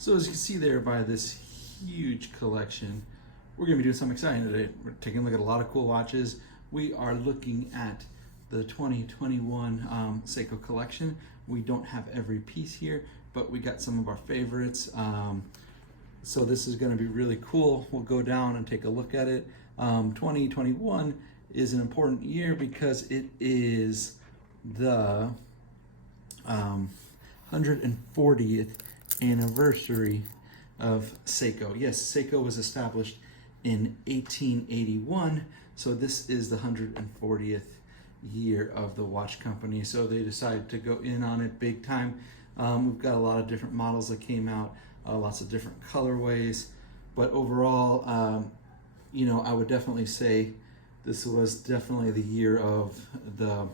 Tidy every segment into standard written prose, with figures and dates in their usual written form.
So as you can see there by this huge collection, we're gonna be doing something exciting today. We're taking a look at a lot of cool watches. We are looking at the 2021 Seiko collection. We don't have every piece here, but we got some of our favorites. So this is gonna be really cool. We'll go down and take a look at it. 2021 is an important year because it is the 140th anniversary of Seiko. Yes, Seiko was established in 1881, so this is the 140th year of the watch company. So they decided to go in on it big time. We've got a lot of different models that came out, lots of different colorways, but overall, you know, I would definitely say this was definitely the year of the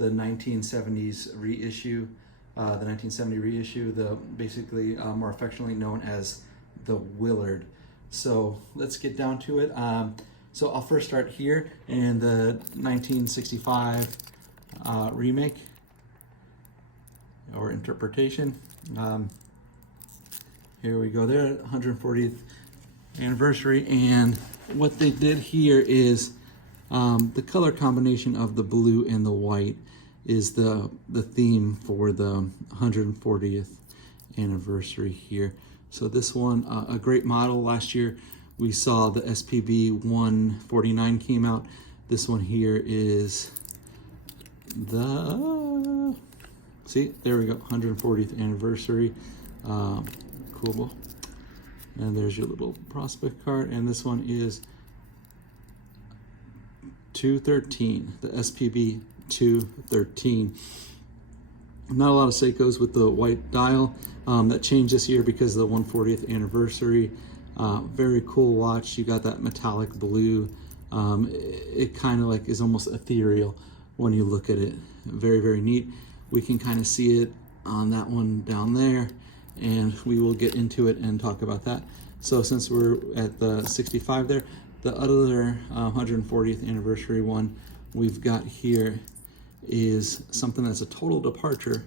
1970s reissue. The 1970 reissue, the basically more affectionately known as the Willard. So let's get down to it. So I'll first start here in the 1965 remake or interpretation. Here we go there, 140th anniversary, and what they did here is the color combination of the blue and the white is the theme for the 140th anniversary here. So this one, a great model. Last year we saw the SPB 149 came out. This one here is the, see, there we go, 140th anniversary. Cool. And there's your little prospect card. And this one is 213, the SPB 213. Not a lot of Seikos with the white dial. That changed this year because of the 140th anniversary. Very cool watch. You got that metallic blue. It kind of like is almost ethereal when you look at it. Very, very neat. We can kind of see it on that one down there, and we will get into it and talk about that. So since we're at the 65 there, the other 140th anniversary one we've got here is something that's a total departure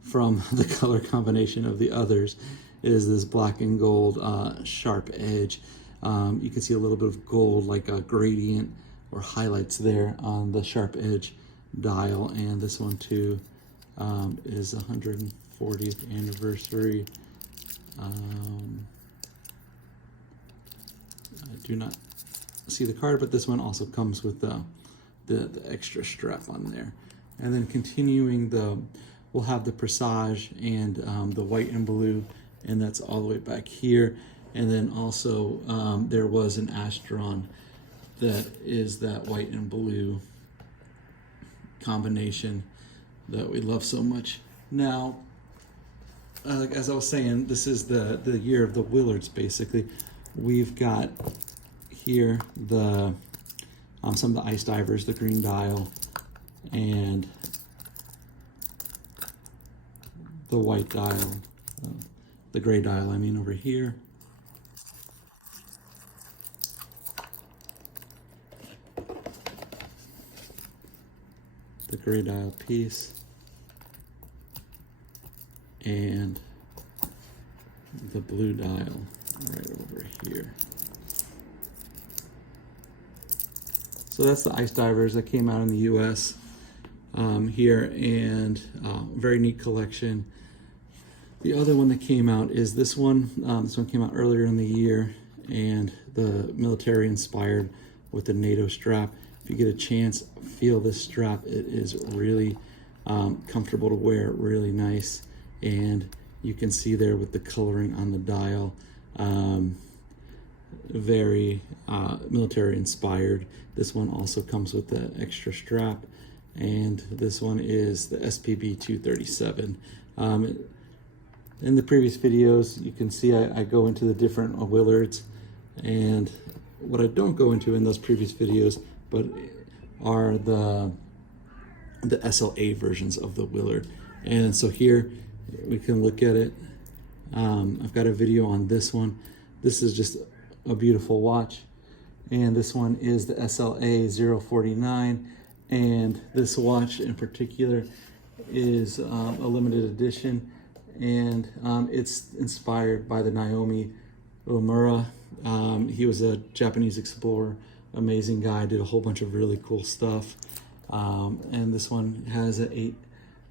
from the color combination of the others. It is this black and gold sharp edge. You can see a little bit of gold, like a gradient or highlights there on the sharp edge dial. And this one too is 140th anniversary. I do not see the card, but this one also comes with the extra strap on there. And then continuing we'll have the Presage and the white and blue, and that's all the way back here. And then also there was an Astron that is that white and blue combination that we love so much. Now, as I was saying, this is the year of the Willards, basically. We've got here the some of the ice divers, the green dial, and the white dial, the gray dial, I mean, over here. The gray dial piece, and the blue dial right over here. So that's the ice divers that came out in the US here, and very neat collection. The other one that came out is this one. This one came out earlier in the year, and the military inspired with the NATO strap. If you get a chance, feel this strap. It is really comfortable to wear, really nice. And you can see there with the coloring on the dial, very military inspired. This one also comes with the extra strap, and this one is the SPB 237. In the previous videos, you can see I go into the different Willards, and what I don't go into in those previous videos, but are the SLA versions of the Willard. And so here we can look at it. I've got a video on this one. This is just a beautiful watch, and this one is the SLA 049, and this watch in particular is a limited edition, and it's inspired by the Naomi Omura. He was a Japanese explorer, amazing guy, did a whole bunch of really cool stuff. And this one has an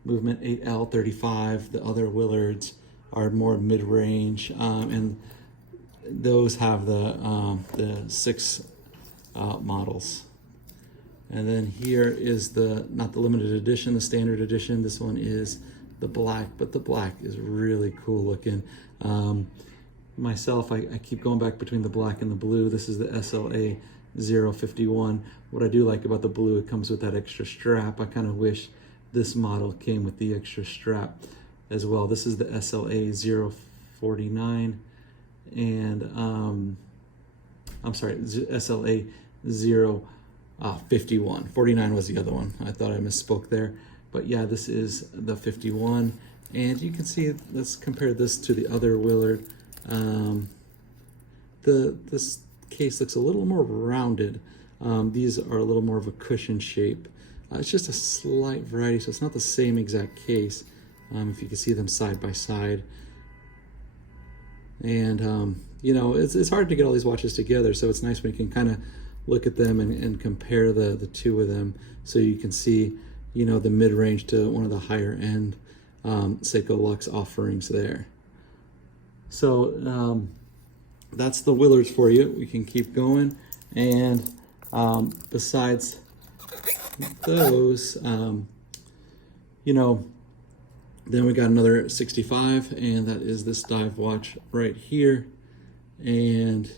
movement 8L35. The other Willards are more mid-range, and those have the 6 models. And then here is not the limited edition, the standard edition. This one is the black, but the black is really cool looking. Myself, I keep going back between the black and the blue. This is the SLA 051. What I do like about the blue, it comes with that extra strap. I kind of wish this model came with the extra strap as well. This is the SLA 049, and I'm sorry, SLA 051. 49 was the other one. I thought I misspoke there. But yeah, this is the 51. And you can see, let's compare this to the other Willard. This case looks a little more rounded. These are a little more of a cushion shape. It's just a slight variety, so it's not the same exact case. If you can see them side by side. And, you know, it's hard to get all these watches together, so it's nice when you can kind of look at them and compare the two of them, so you can see, you know, the mid-range to one of the higher end Seiko Luxe offerings there. So that's the Willards for you. We can keep going. And besides those, you know, then we got another 65, and that is this dive watch right here. And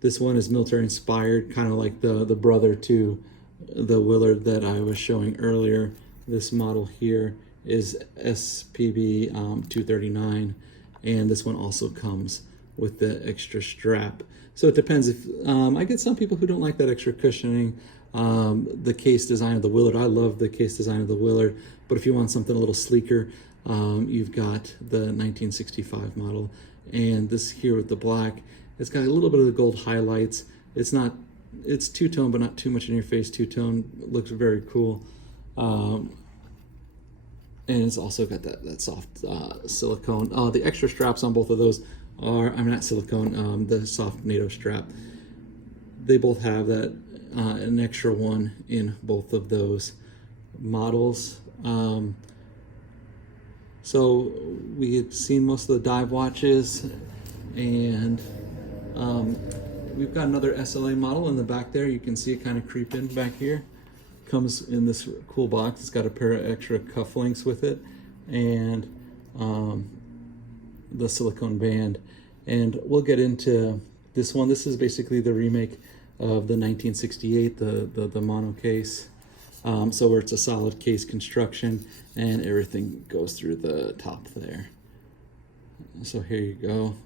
this one is military inspired, kind of like the brother to the Willard that I was showing earlier. This model here is SPB 239, and this one also comes with the extra strap. So it depends. If I get some people who don't like that extra cushioning. The case design of the Willard, I love the case design of the Willard, but if you want something a little sleeker, you've got the 1965 model. And this here with the black, it's got a little bit of the gold highlights. It's two-tone, but not too much in your face two-tone. It looks very cool. And it's also got that soft silicone. The extra straps on both of those are, I'm not silicone, the soft NATO strap. They both have that, an extra one in both of those models. So we had seen most of the dive watches, and we've got another SLA model in the back there. You can see it kind of creep in back here. Comes in this cool box. It's got a pair of extra cufflinks with it, and the silicone band. And we'll get into this one. This is basically the remake of the 1968, the mono case. So where it's a solid case construction and everything goes through the top there. So here you go.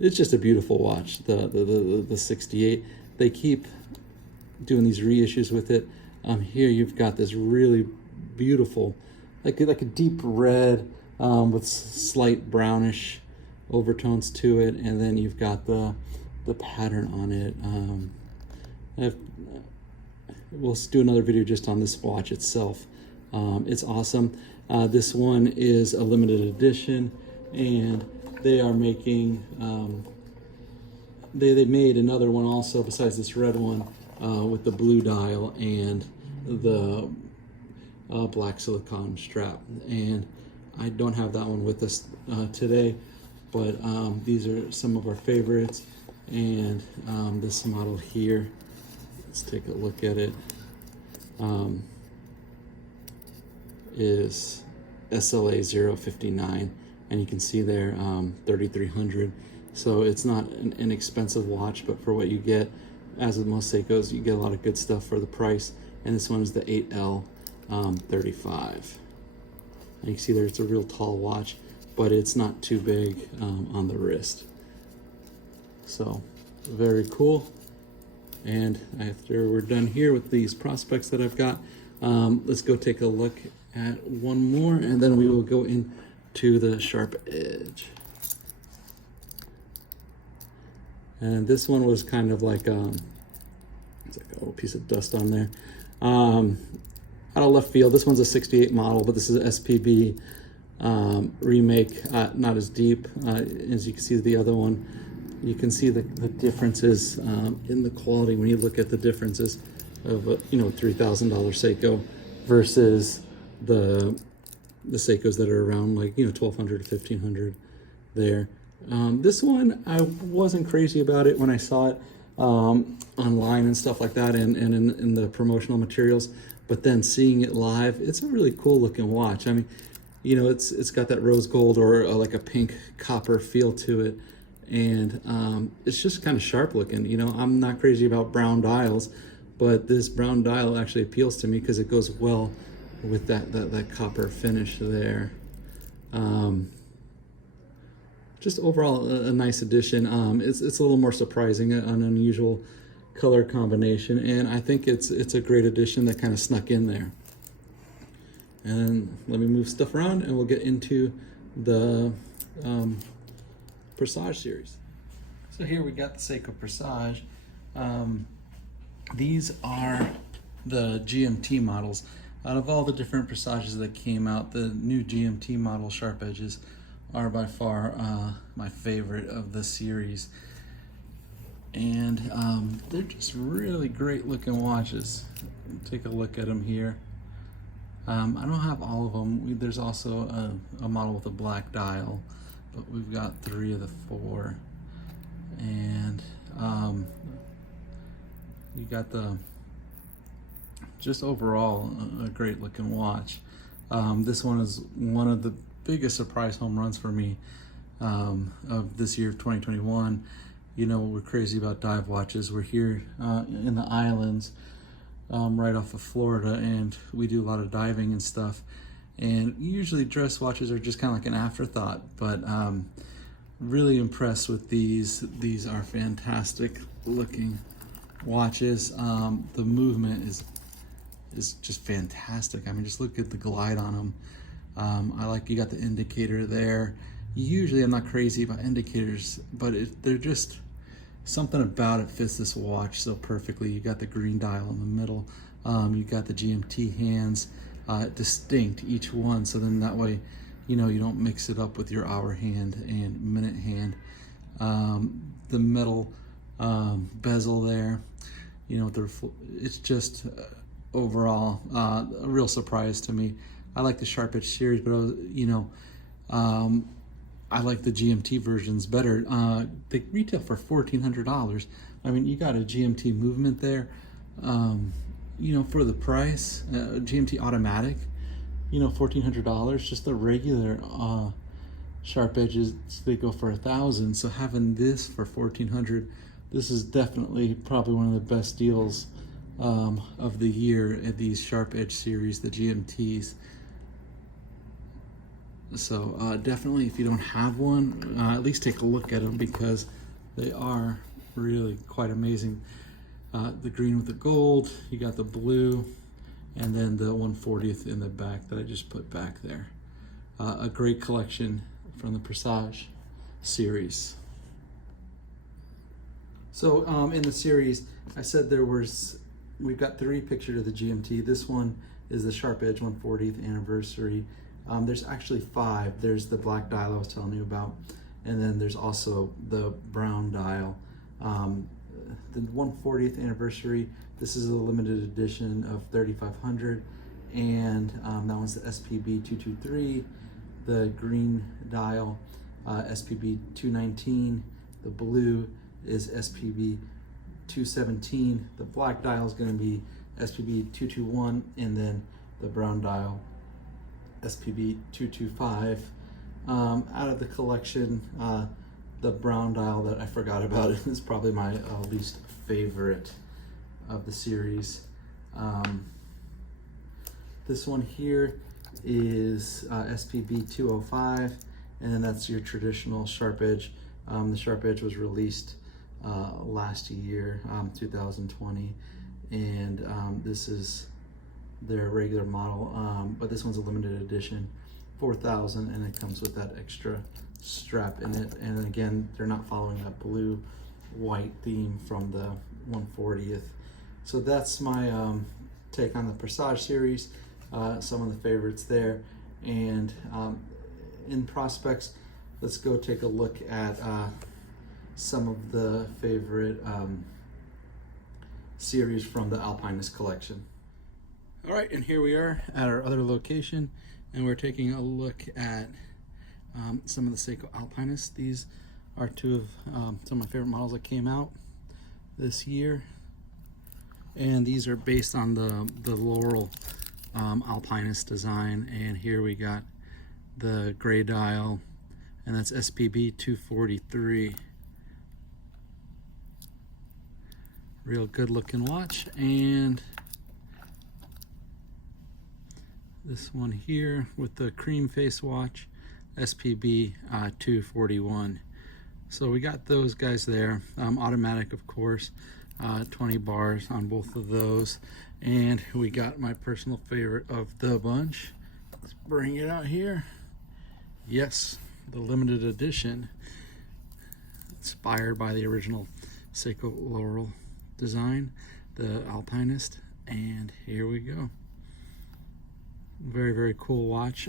It's just a beautiful watch, the 68. They keep doing these reissues with it. Here you've got this really beautiful, like a deep red with slight brownish overtones to it, and then you've got the pattern on it. We'll do another video just on this watch itself. It's awesome. This one is a limited edition, and they are making, they made another one also besides this red one with the blue dial and the black silicone strap. And I don't have that one with us today, but these are some of our favorites. And this model here, let's take a look at it, is SLA 059, and you can see there 3300. So it's not an inexpensive watch, but for what you get, as with most Seikos, you get a lot of good stuff for the price. And this one is the 8L 35. And you can see there it's a real tall watch, but it's not too big on the wrist. So very cool. And after we're done here with these Prospex that I've got, let's go take a look at one more, and then we will go into the Sharp Edge. And this one was kind of like, it's like a little piece of dust on there. Out of left field, this one's a 68 model, but this is SPB remake, not as deep as you can see the other one. You can see the differences in the quality when you look at the differences of a $3,000 Seiko versus the Seikos that are around like 1,200 to 1,500 there. This one, I wasn't crazy about it when I saw it online and stuff like that, and in the promotional materials. But then seeing it live, it's a really cool looking watch. I mean, it's got that rose gold or like a pink copper feel to it, and it's just kind of sharp looking. I'm not crazy about brown dials, but this brown dial actually appeals to me because it goes well with that copper finish there. Just overall a nice addition. It's a little more surprising, an unusual color combination, and I think it's a great addition that kind of snuck in there. And let me move stuff around and we'll get into the Presage series. So here we got the Seiko Presage. These are the GMT models. Out of all the different Presages that came out, the new GMT model sharp edges are by far my favorite of the series. And they're just really great looking watches. Take a look at them here. I don't have all of them. There's also a model with a black dial, but we've got 3 of the 4. And you got just overall a great looking watch. This one is one of the biggest surprise home runs for me of this year of 2021. We're crazy about dive watches. We're here in the islands right off of Florida, and we do a lot of diving and stuff, and usually dress watches are just kind of like an afterthought, but really impressed with these. These are fantastic looking watches. The movement is just fantastic. I mean, just look at the glide on them. I like you got the indicator there. Usually I'm not crazy about indicators, but they're just something about it fits this watch so perfectly. You got the green dial in the middle. You got the GMT hands, distinct each one, so then that way you don't mix it up with your hour hand and minute hand. The metal bezel there, it's just overall a real surprise to me. I like the sharp edge series, but I like the GMT versions better. They retail for $1,400. I mean, you got a GMT movement there, for the price. GMT automatic, $1,400. Just the regular sharp edges, they go for $1,000. So having this for $1,400, this is definitely probably one of the best deals of the year at these sharp edge series, the GMTs. So definitely, if you don't have one, at least take a look at them because they are really quite amazing. The green with the gold, you got the blue, and then the 1/40th in the back that I just put back there. A great collection from the Presage series. So in the series, I said we've got 3 pictures of the GMT. This one is the sharp edge 1/40th anniversary. There's actually 5. There's the black dial I was telling you about, and then there's also the brown dial. The 1/40th anniversary, this is a limited edition of 3,500, and that one's the SPB 223, the green dial, SPB 219, the blue is SPB 217, the black dial is going to be SPB 221, and then the brown dial SPB 225. Out of the collection, the brown dial that I forgot about is probably my least favorite of the series. This one here is SPB 205, and then that's your traditional sharp edge. The sharp edge was released last year, 2020, and this is their regular model, but this one's a limited edition, 4,000, and it comes with that extra strap in it. And again, they're not following that blue white theme from the 1/40th. So that's my take on the Presage series, some of the favorites there. And in Prospex, let's go take a look at some of the favorite series from the Alpines collection. All right, and here we are at our other location, and we're taking a look at some of the Seiko Alpines. These are two of some of my favorite models that came out this year, and these are based on the Laurel Alpines design. And here we got the gray dial, and that's SPB 243. Real good looking watch. And this one here with the cream face watch, SPB 241. So we got those guys there. Automatic, of course, 20 bars on both of those. And we got my personal favorite of the bunch. Let's bring it out here. Yes, the limited edition, inspired by the original Seiko Laurel design, the Alpinist. And here we go. Very, very cool watch.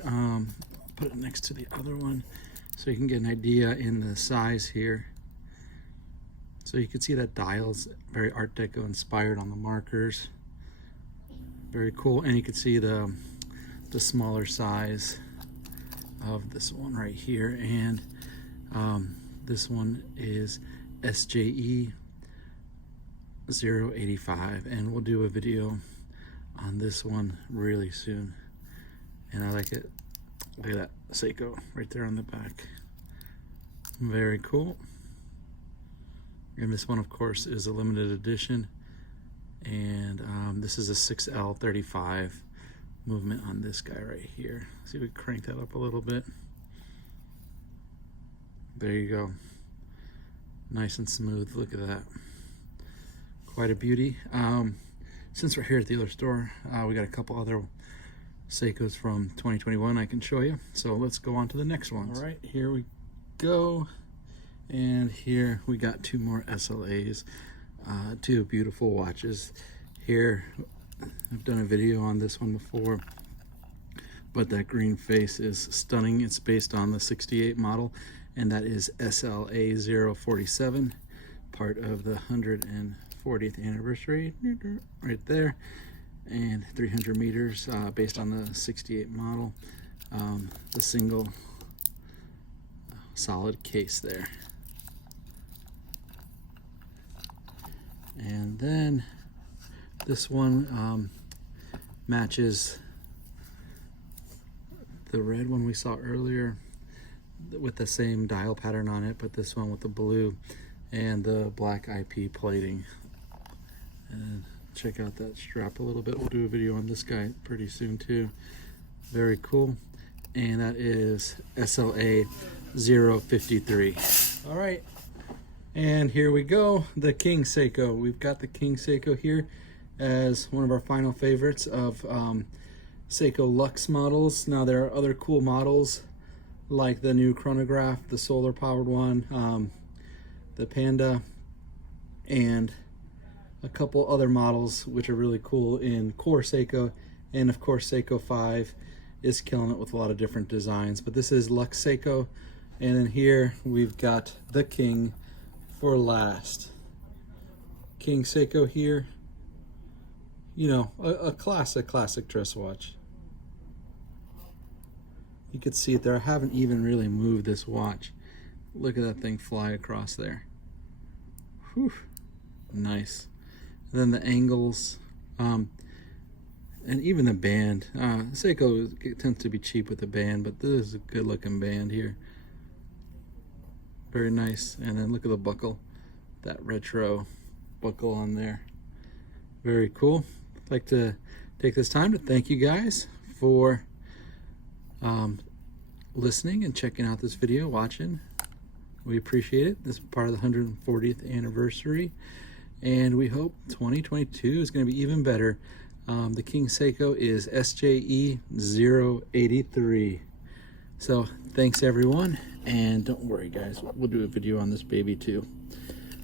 Put it next to the other one so you can get an idea in the size here. So you can see that dial's very Art Deco inspired on the markers. Very cool. And you can see the smaller size of this one right here. And this one is SJE 085, and we'll do a video on this one really soon. And I like it. Look at that Seiko right there on the back. Very cool. And this one, of course, is a limited edition, and this is a 6L35 movement on this guy right here. See if we crank that up a little bit. There you go. Nice and smooth. Look at that. Quite a beauty. Since we're here at the other store, we got a couple other Seikos from 2021 I can show you. So let's go on to the next one. All right, here we go. And here we got two more SLAs, two beautiful watches. Here, I've done a video on this one before, but that green face is stunning. It's based on the 68 model, and that is SLA 047, part of the 140th anniversary right there. And 300 meters based on the 68 model. The single solid case there. And then this one matches the red one we saw earlier with the same dial pattern on it, but this one with the blue and the black IP plating. And check out that strap a little bit. We'll do a video on this guy pretty soon too. Very cool. And that is SLA 053. All right, and here we go, the King Seiko. We've got the King Seiko here as one of our final favorites of Seiko Luxe models. Now there are other cool models like the new chronograph, the solar powered one, the Panda, and a couple other models which are really cool in core Seiko. And of course Seiko 5 is killing it with a lot of different designs, but this is Luxe Seiko. And then here we've got the King for last. King Seiko here, you know, a classic dress watch. You can see it there. I haven't even really moved this watch. Look at that thing fly across there. Whew, nice. And then the angles, and even the band. Seiko tends to be cheap with the band, but this is a good looking band here. Very nice. And then look at the buckle, that retro buckle on there. Very cool. I'd like to take this time to thank you guys for listening and checking out this video, watching. We appreciate it. This is part of the 140th anniversary, and we hope 2022 is going to be even better. The King Seiko is SJE 083. So thanks everyone, and don't worry guys, we'll do a video on this baby too.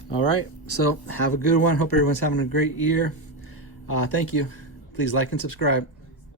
All right, so have a good one. Hope everyone's having a great year. Thank you. Please like and subscribe.